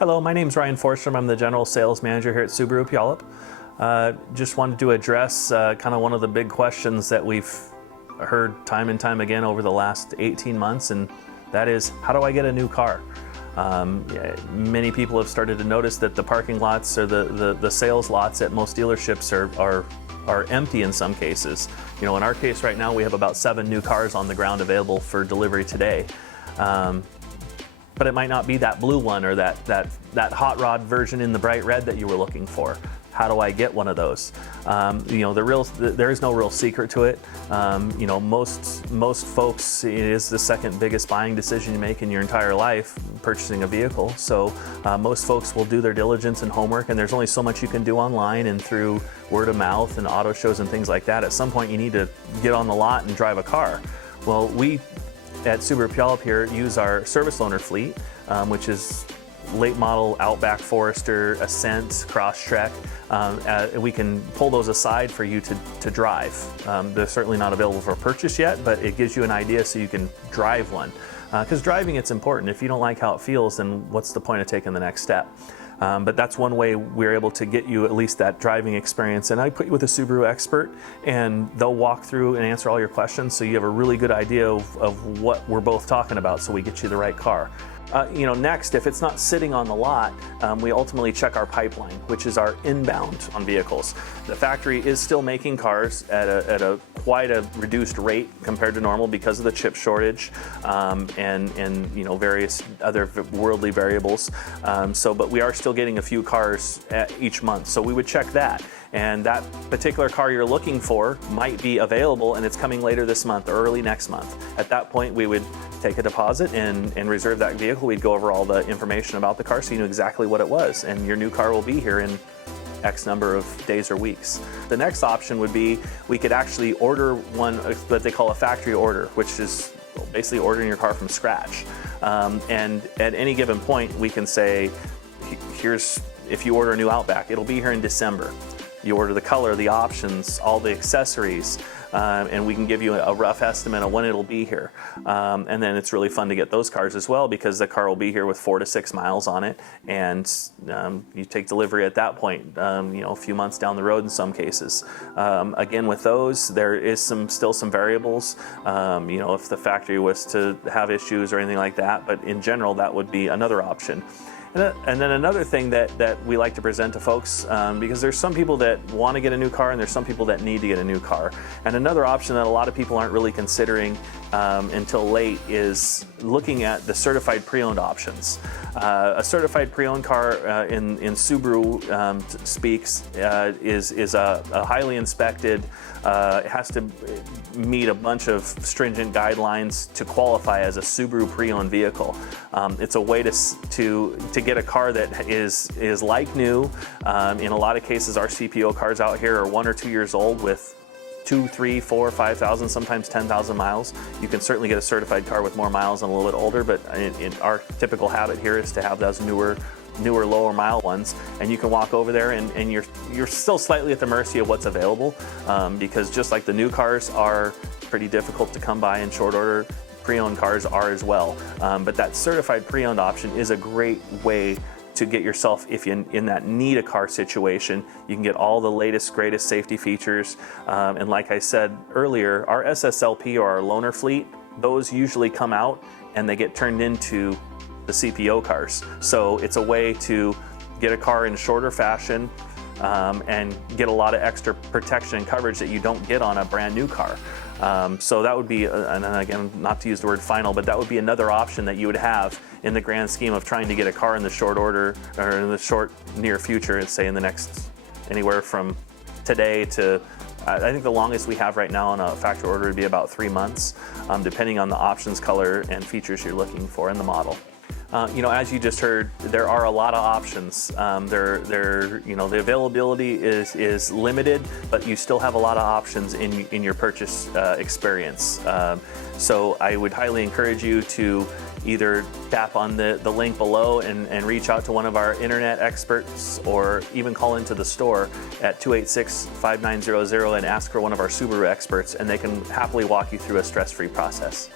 Hello, my name is Ryan Forstrom. I'm the General Sales Manager here at Subaru of Puyallup. Just wanted to address kind of one of the big questions that we've heard time and time again over the last 18 months, and that is, how do I get a new car? Many people have started to notice that the parking lots or the sales lots at most dealerships are empty in some cases. You know, in our case right now, we have about 7 new cars on the ground available for delivery today. But it might not be that blue one or that hot rod version in the bright red that you were looking for. How do I get one of those? You know, there is no real secret to it. You know, most folks, it is the second biggest buying decision you make in your entire life, purchasing a vehicle. So most folks will do their diligence and homework, and there's only so much you can do online and through word of mouth and auto shows and things like that. At some point you need to get on the lot and drive a car. Well, we at Subaru of Puyallup here use our service loaner fleet, which is late model Outback, Forester, Ascents, Crosstrek. We can pull those aside for you to drive. They're certainly not available for purchase yet, but it gives you an idea so you can drive one. Because driving, it's important. If you don't like how it feels, then what's the point of taking the next step? But that's one way we're able to get you at least that driving experience. And I put you with a Subaru expert, and they'll walk through and answer all your questions so you have a really good idea of what we're both talking about, so we get you the right car. You know, next, if it's not sitting on the lot, we ultimately check our pipeline, which is our inbound on vehicles. The factory is still making cars at quite a reduced rate compared to normal because of the chip shortage and you know, various other worldly variables. But we are still getting a few cars each month, so we would check that. And that particular car you're looking for might be available, and it's coming later this month or early next month. At that point, we would take a deposit and reserve that vehicle. We'd go over all the information about the car so you knew exactly what it was, and your new car will be here in X number of days or weeks. The next option would be we could actually order one that they call a factory order, which is basically ordering your car from scratch. And at any given point, we can say, here's, if you order a new Outback, it'll be here in December. You order the color, the options, all the accessories, and we can give you a rough estimate of when it'll be here. And then it's really fun to get those cars as well, because the car will be here with 4 to 6 miles on it, and you take delivery at that point, you know, a few months down the road in some cases. Again, with those, there is still some variables, you know, if the factory was to have issues or anything like that, but in general, that would be another option. And then another thing that we like to present to folks, because there's some people that want to get a new car and there's some people that need to get a new car. And another option that a lot of people aren't really considering until late is looking at the certified pre-owned options. A certified pre-owned car in Subaru speaks is a highly inspected, it has to meet a bunch of stringent guidelines to qualify as a Subaru pre-owned vehicle. It's a way to get a car that is like new. In a lot of cases, our CPO cars out here are 1 or 2 years old with 2, 3, 4, 5,000, sometimes 10,000 miles. You can certainly get a certified car with more miles and a little bit older, but in our typical habit here is to have those newer, lower mile ones, and you can walk over there and you're still slightly at the mercy of what's available, because just like the new cars are pretty difficult to come by in short order, pre-owned cars are as well. But that certified pre-owned option is a great way to get yourself, if you're in that need a car situation. You can get all the latest, greatest safety features. And like I said earlier, our SSLP or our loaner fleet, those usually come out and they get turned into the CPO cars. So it's a way to get a car in shorter fashion and get a lot of extra protection and coverage that you don't get on a brand new car. So that would be, and again, not to use the word final, but that would be another option that you would have in the grand scheme of trying to get a car in the short order or in the short near future, and say in the next, anywhere from today to, I think the longest we have right now on a factory order would be about 3 months, depending on the options, color, and features you're looking for in the model. You know, as you just heard, there are a lot of options. You know, the availability is limited, but you still have a lot of options in your purchase experience. So I would highly encourage you to either tap on the link below and reach out to one of our internet experts, or even call into the store at 286-5900 and ask for one of our Subaru experts, and they can happily walk you through a stress-free process.